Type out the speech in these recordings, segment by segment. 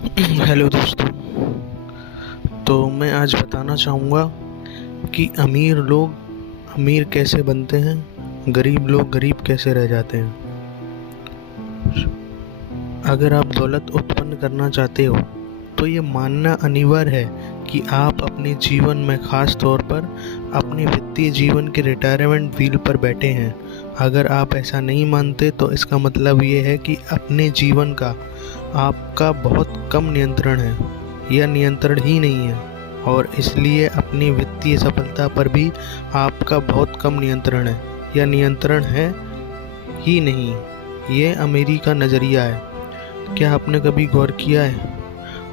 Hello दोस्तों। तो मैं आज बताना चाहूँगा कि अमीर लोग अमीर कैसे बनते हैं, गरीब लोग गरीब कैसे रह जाते हैं। अगर आप दौलत उत्पन्न करना चाहते हो तो ये मानना अनिवार्य है कि आप अपने जीवन में, ख़ास तौर पर अपने वित्तीय जीवन के रिटायरमेंट व्हील पर बैठे हैं। अगर आप ऐसा नहीं मानते तो इसका मतलब ये है कि अपने जीवन का आपका बहुत कम नियंत्रण है या नियंत्रण ही नहीं है, और इसलिए अपनी वित्तीय सफलता पर भी आपका बहुत कम नियंत्रण है या नियंत्रण है ही नहीं। ये अमीरी का नज़रिया है। क्या आपने कभी गौर किया है,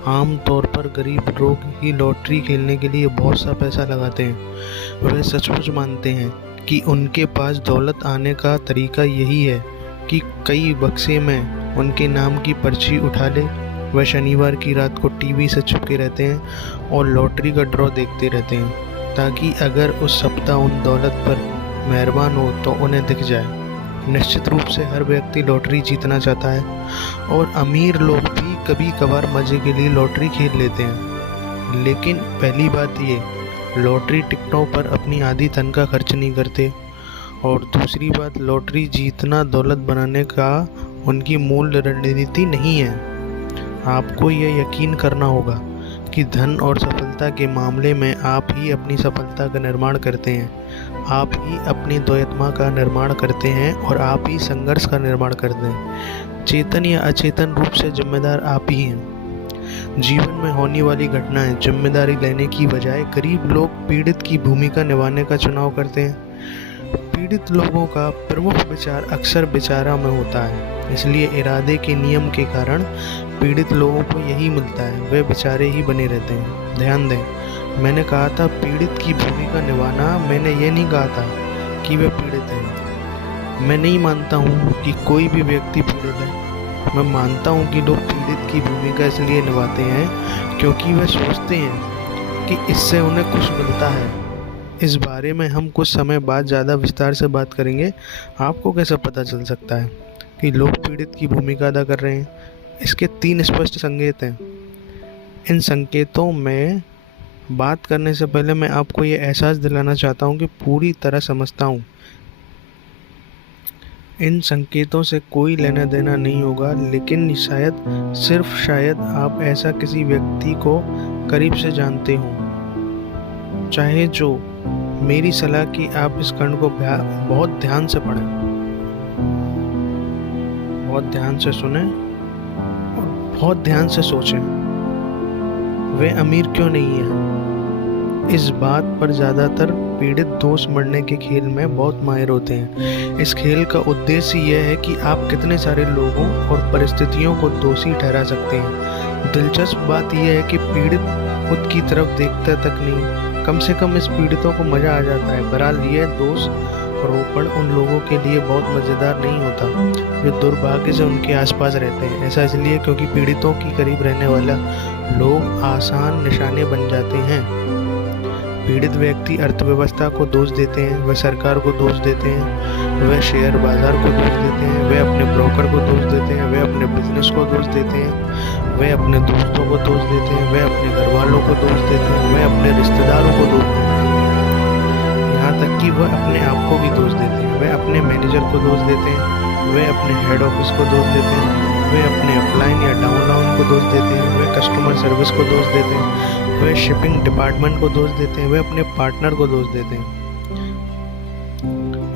आम तौर पर गरीब लोग ही लॉटरी खेलने के लिए बहुत सा पैसा लगाते हैं। वे सचमुच मानते हैं कि उनके पास दौलत आने का तरीका यही है कि कई बक्से में उनके नाम की पर्ची उठा ले। वह शनिवार की रात को टीवी से चिपके रहते हैं और लॉटरी का ड्रॉ देखते रहते हैं, ताकि अगर उस सप्ताह उन दौलत पर मेहरबान हो तो उन्हें दिख जाए। निश्चित रूप से हर व्यक्ति लॉटरी जीतना चाहता है, और अमीर लोग भी कभी कभार मज़े के लिए लॉटरी खेल लेते हैं। लेकिन पहली बात ये, लॉटरी टिकटों पर अपनी आधी तनख्वाह खर्च नहीं करते, और दूसरी बात, लॉटरी जीतना दौलत बनाने का उनकी मूल रणनीति नहीं है। आपको यह यकीन करना होगा कि धन और सफलता के मामले में आप ही अपनी सफलता का निर्माण करते हैं, आप ही अपनी द्वैतमा का निर्माण करते हैं, और आप ही संघर्ष का निर्माण करते हैं। चेतन या अचेतन रूप से जिम्मेदार आप ही हैं। जीवन में होने वाली घटनाएं जिम्मेदारी लेने की बजाय गरीब लोग पीड़ित की भूमिका निभाने का चुनाव करते हैं। पीड़ित लोगों का प्रमुख विचार अक्सर बेचारा में होता है, इसलिए इरादे के नियम के कारण पीड़ित लोगों को यही मिलता है, वे बेचारे ही बने रहते हैं। ध्यान दें, मैंने कहा था पीड़ित की भूमिका निभाना, मैंने ये नहीं कहा था कि वे पीड़ित हैं। मैं नहीं मानता हूँ कि कोई भी व्यक्ति पीड़ित है। मैं मानता हूँ कि लोग पीड़ित की भूमिका इसलिए निभाते हैं क्योंकि वे सोचते हैं कि इससे उन्हें कुछ मिलता है। इस बारे में हम कुछ समय बाद ज़्यादा विस्तार से बात करेंगे। आपको कैसे पता चल सकता है कि लोग पीड़ित की भूमिका अदा कर रहे हैं? इसके 3 स्पष्ट संकेत हैं। इन संकेतों में बात करने से पहले मैं आपको ये एहसास दिलाना चाहता हूँ कि पूरी तरह समझता हूँ। इन संकेतों से कोई लेना देना नहीं होगा, लेकिन शायद, सिर्फ शायद, आप ऐसा किसी व्यक्ति को करीब से जानते हो। चाहे जो, मेरी सलाह कि आप इस खंड को बहुत ध्यान से पढ़ें, बहुत ध्यान से सुने और बहुत ध्यान से सोचें। वे अमीर क्यों नहीं हैं? इस बात पर ज़्यादातर पीड़ित दोस्त मरने के खेल में बहुत माहिर होते हैं। इस खेल का उद्देश्य यह है कि आप कितने सारे लोगों और परिस्थितियों को दोषी ठहरा सकते हैं। दिलचस्प बात यह है कि पीड़ित खुद की तरफ देखता तक नहीं, कम से कम इस पीड़ितों को मज़ा आ जाता है। बहरहाल यह दोष रोपण उन लोगों के लिए बहुत मज़ेदार नहीं होता जो दुर्भाग्य से उनके आसपास रहते हैं। ऐसा इसलिए क्योंकि पीड़ितों के करीब रहने वाला लोग आसान निशाने बन जाते हैं। पीड़ित व्यक्ति अर्थव्यवस्था को दोष देते हैं, वह सरकार को दोष देते हैं, वह शेयर बाजार को दोष देते हैं, वह अपने ब्रोकर को दोष देते हैं, वह अपने बिजनेस को दोष देते हैं, वह अपने दोस्तों को दोष देते हैं, वह अपने घर वालों को दोष देते हैं, वह अपने रिश्तेदारों को दोष देते हैं, यहाँ तक कि वह अपने आप को भी दोष देते हैं। वह अपने मैनेजर को दोष देते हैं, वह अपने हेड ऑफिस को दोष देते हैं, वे अपने अपलाइन या डाउनलाइन को दोष देते हैं, वे कस्टमर सर्विस को दोष देते हैं, वे शिपिंग डिपार्टमेंट को दोष देते हैं, वे अपने पार्टनर को दोष देते हैं।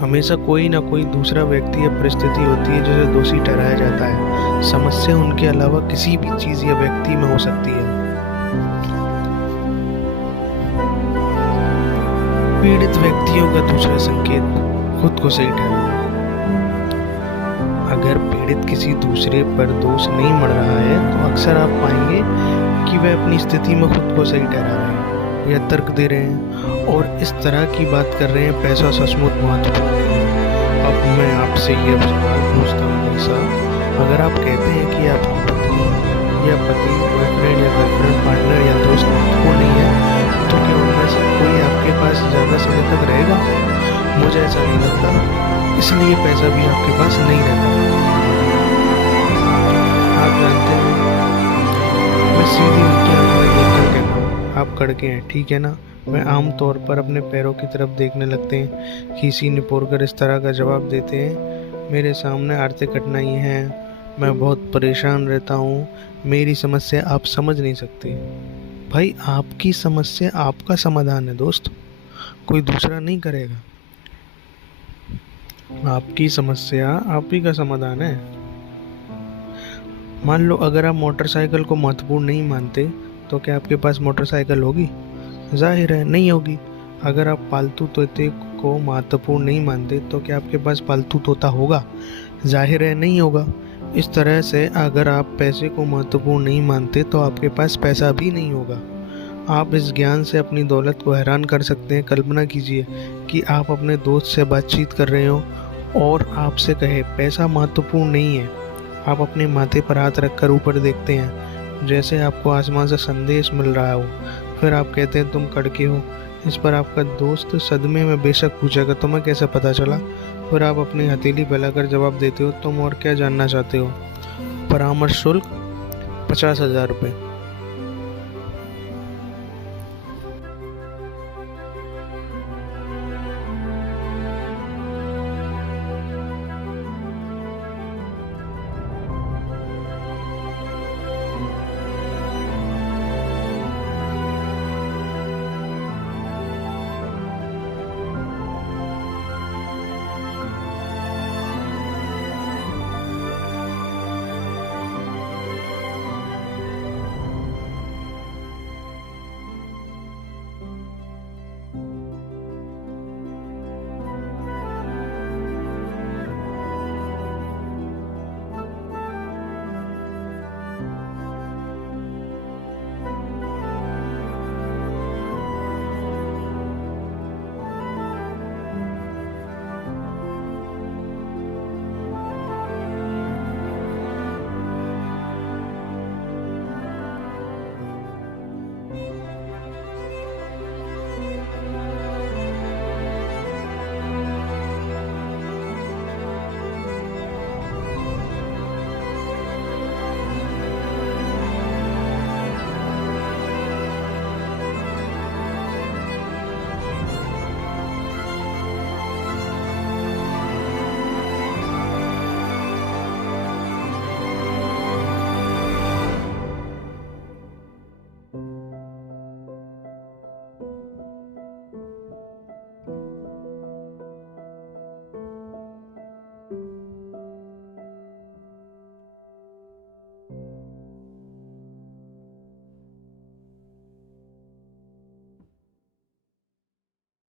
हमेशा कोई ना कोई दूसरा व्यक्ति या परिस्थिति होती है जिसे दोषी ठहराया जाता है। समस्या उनके अलावा किसी भी चीज़ या व्यक्ति में हो सकती है। पीड़ित व्यक्तियों का दूसरा संकेत, खुद को सही ठहराना। अगर पीड़ित किसी दूसरे पर दोष नहीं मढ़ रहा है तो अक्सर आप पाएंगे कि वह अपनी स्थिति में खुद को सही ठहरा रहे हैं या तर्क दे रहे हैं और इस तरह की बात कर रहे हैं। पैसा सचमुच महत्वपूर्ण है। अब मैं आपसे ये सवाल पूछता हूँ सर, अगर आप कहते हैं कि आपकी पत्नी या पति, बॉयफ्रेंड या गर्लफ्रेंड, पार्टनर या दोस्त महत्वपूर्ण नहीं है, तो क्या उनमें से कोई आपके पास ज़्यादा समय तक रहेगा? मुझे ऐसा नहीं लगता, इसलिए पैसा भी आपके पास नहीं रहता। आप जानते हैं कड़के हैं, ठीक है ना। वह आम तौर पर अपने पैरों की तरफ देखने लगते हैं, खीसी निपोरकर इस तरह का जवाब देते हैं, मेरे सामने आर्थिक कठिनाई है, मैं बहुत परेशान रहता हूँ, मेरी समस्या आप समझ नहीं सकते। भाई, आपकी समस्या आपका समाधान है दोस्त, कोई दूसरा नहीं करेगा। आपकी समस्या आप ही का समाधान है। मान लो अगर आप मोटरसाइकिल को महत्वपूर्ण नहीं मानते तो क्या आपके पास मोटरसाइकिल होगी? जाहिर है नहीं होगी। अगर आप पालतू तोते को महत्वपूर्ण नहीं मानते तो क्या आपके पास पालतू तोता होगा? जाहिर है नहीं होगा। इस तरह से अगर आप पैसे को महत्वपूर्ण नहीं मानते तो आपके पास पैसा भी नहीं होगा। आप इस ज्ञान से अपनी दौलत को हैरान कर सकते हैं। कल्पना कीजिए कि आप अपने दोस्त से बातचीत कर रहे हो और आपसे कहे पैसा महत्वपूर्ण नहीं है। आप अपने माथे पर हाथ रखकर ऊपर देखते हैं जैसे आपको आसमान से संदेश मिल रहा हो। फिर आप कहते हैं तुम कड़के हो। इस पर आपका दोस्त सदमे में बेशक पूछेगा तुम्हें कैसे पता चला। फिर आप अपनी हथेली फैलाकर जवाब देते हो तुम और क्या जानना चाहते हो? परामर्श शुल्क 50,000 रुपये।